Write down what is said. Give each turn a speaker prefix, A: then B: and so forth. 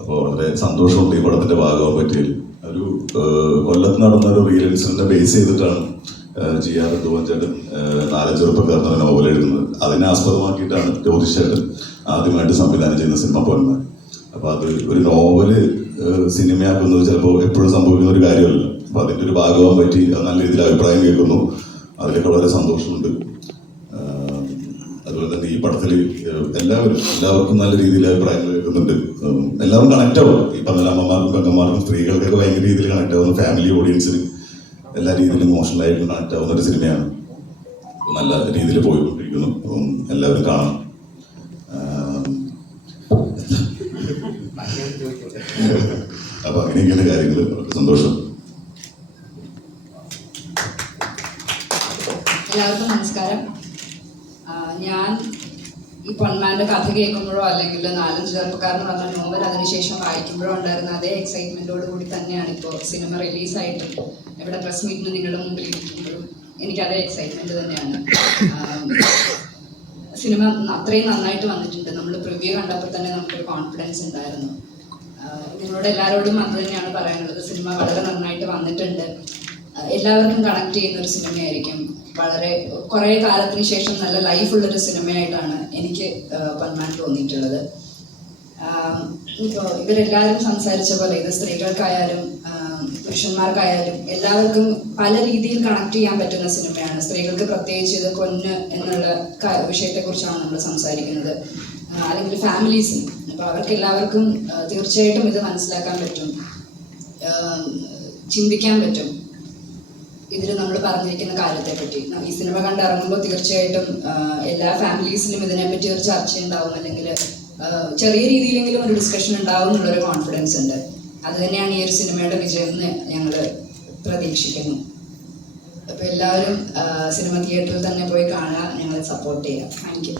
A: അപ്പോൾ വളരെ സന്തോഷമുണ്ട് ഈ പടത്തിന്റെ ഭാഗമാകാൻ പറ്റിയതിൽ. ഒരു കൊല്ലത്ത് നടന്ന ഒരു റിയൽ ബേസ് ചെയ്തിട്ടാണ് ജി ആർ ചേട്ടൻ നാലഞ്ച് ചെറുപ്പക്കാരൻ നോവൽ എഴുതുന്നത് അതിനെ ആസ്പദമാക്കിയിട്ടാണ് ജ്യോതിഷ് ചേട്ടൻ ആദ്യമായിട്ട് സംവിധാനം ചെയ്യുന്ന സിനിമ പോലെ അപ്പൊ അത് ഒരു നോവൽ സിനിമയാക്കുന്നത് ചിലപ്പോൾ എപ്പോഴും സംഭവിക്കുന്ന ഒരു കാര്യമല്ല. അപ്പോൾ അതിന്റെ ഒരു ഭാഗമാകാൻ പറ്റി നല്ല രീതിയിൽ അഭിപ്രായം കേൾക്കുന്നു. അതിലൊക്കെ വളരെ സന്തോഷമുണ്ട്. അതുപോലെ തന്നെ ഈ പടത്തിൽ എല്ലാവരും എല്ലാവർക്കും നല്ല രീതിയിൽ അഭിപ്രായങ്ങൾ കേൾക്കുന്നുണ്ട്. എല്ലാവരും കണക്റ്റ് ആവും. ഈ പറഞ്ഞ അമ്മമാർക്കും പെങ്ങന്മാർക്കും സ്ത്രീകൾക്കൊക്കെ ഭയങ്കര രീതിയിൽ കണക്ട് ആവുന്ന ഫാമിലി ഓഡിയൻസിന് എല്ലാ രീതിയിലും ഇമോഷണലായിട്ടും കണക്ട് ആവുന്ന ഒരു സിനിമയാണ്. നല്ല രീതിയിൽ പോയിക്കൊണ്ടിരിക്കുന്നു. എല്ലാവരും കാണാം. അപ്പൊ അങ്ങനെയൊക്കെയാണ് കാര്യങ്ങൾ സന്തോഷം.
B: എല്ലാവർക്കും നമസ്കാരം. ഞാൻ ഈ പൊന്മാന്റെ കഥ കേൾക്കുമ്പോഴോ അല്ലെങ്കിൽ നാലഞ്ച് ചെറുപ്പക്കാരൻ പറഞ്ഞ നോവൽ അതിനുശേഷം വായിക്കുമ്പോഴോ ഉണ്ടായിരുന്ന അതേ എക്സൈറ്റ്മെന്റോട് കൂടി തന്നെയാണ് ഇപ്പോൾ സിനിമ റിലീസായിട്ട് ഇവിടെ പ്രസ് മീറ്റിന് നിങ്ങളുടെ മുമ്പിൽ ഇരിക്കുമ്പോഴും എനിക്ക് അതേ എക്സൈറ്റ്മെന്റ് തന്നെയാണ്. സിനിമ അത്രയും നന്നായിട്ട് വന്നിട്ടുണ്ട്. നമ്മൾ പ്രിവ്യൂ കണ്ടപ്പോൾ തന്നെ നമുക്കൊരു കോൺഫിഡൻസ് ഉണ്ടായിരുന്നു. നിങ്ങളോട് എല്ലാവരോടും അത് തന്നെയാണ് പറയാനുള്ളത്. സിനിമ വളരെ നന്നായിട്ട് വന്നിട്ടുണ്ട്. എല്ലാവർക്കും കണക്ട് ചെയ്യുന്ന ഒരു സിനിമയായിരിക്കും. വളരെ കുറേ കാലത്തിന് ശേഷം നല്ല ലൈഫുള്ളൊരു സിനിമയായിട്ടാണ് എനിക്ക് പന്മാൻ തോന്നിയിട്ടുള്ളത്. ഇവരെല്ലാവരും സംസാരിച്ച പോലെ ഇത് സ്ത്രീകൾക്കായാലും പുരുഷന്മാർക്കായാലും എല്ലാവർക്കും പല രീതിയിൽ കണക്ട് ചെയ്യാൻ പറ്റുന്ന സിനിമയാണ്. സ്ത്രീകൾക്ക് പ്രത്യേകിച്ച് ഇത് കൊന്ന് എന്നുള്ള വിഷയത്തെ വിഷയത്തെക്കുറിച്ചാണ് നമ്മൾ സംസാരിക്കുന്നത്. അല്ലെങ്കിൽ ഫാമിലീസിന് അപ്പോൾ അവർക്ക് എല്ലാവർക്കും തീർച്ചയായിട്ടും ഇത് മനസ്സിലാക്കാൻ പറ്റും. ചിന്തിക്കാൻ പറ്റും. ഇതിൽ നമ്മൾ പറഞ്ഞിരിക്കുന്ന കാര്യത്തെ പറ്റി. ഈ സിനിമ കണ്ടിറങ്ങുമ്പോൾ തീർച്ചയായിട്ടും എല്ലാ ഫാമിലീസിലും ഇതിനെപ്പറ്റി ഒരു ചർച്ച ഉണ്ടാവും അല്ലെങ്കിൽ ചെറിയ രീതിയിലെങ്കിലും ഒരു ഡിസ്കഷൻ ഉണ്ടാവും എന്നുള്ളൊരു കോൺഫിഡൻസ് ഉണ്ട്. അത് തന്നെയാണ് ഈ ഒരു സിനിമയുടെ വിജയം എന്ന് ഞങ്ങൾ പ്രതീക്ഷിക്കുന്നു. അപ്പോൾ എല്ലാവരും സിനിമ തിയേറ്ററിൽ തന്നെ പോയി കാണുക ഞങ്ങളെ സപ്പോർട്ട് ചെയ്യുക. Thank you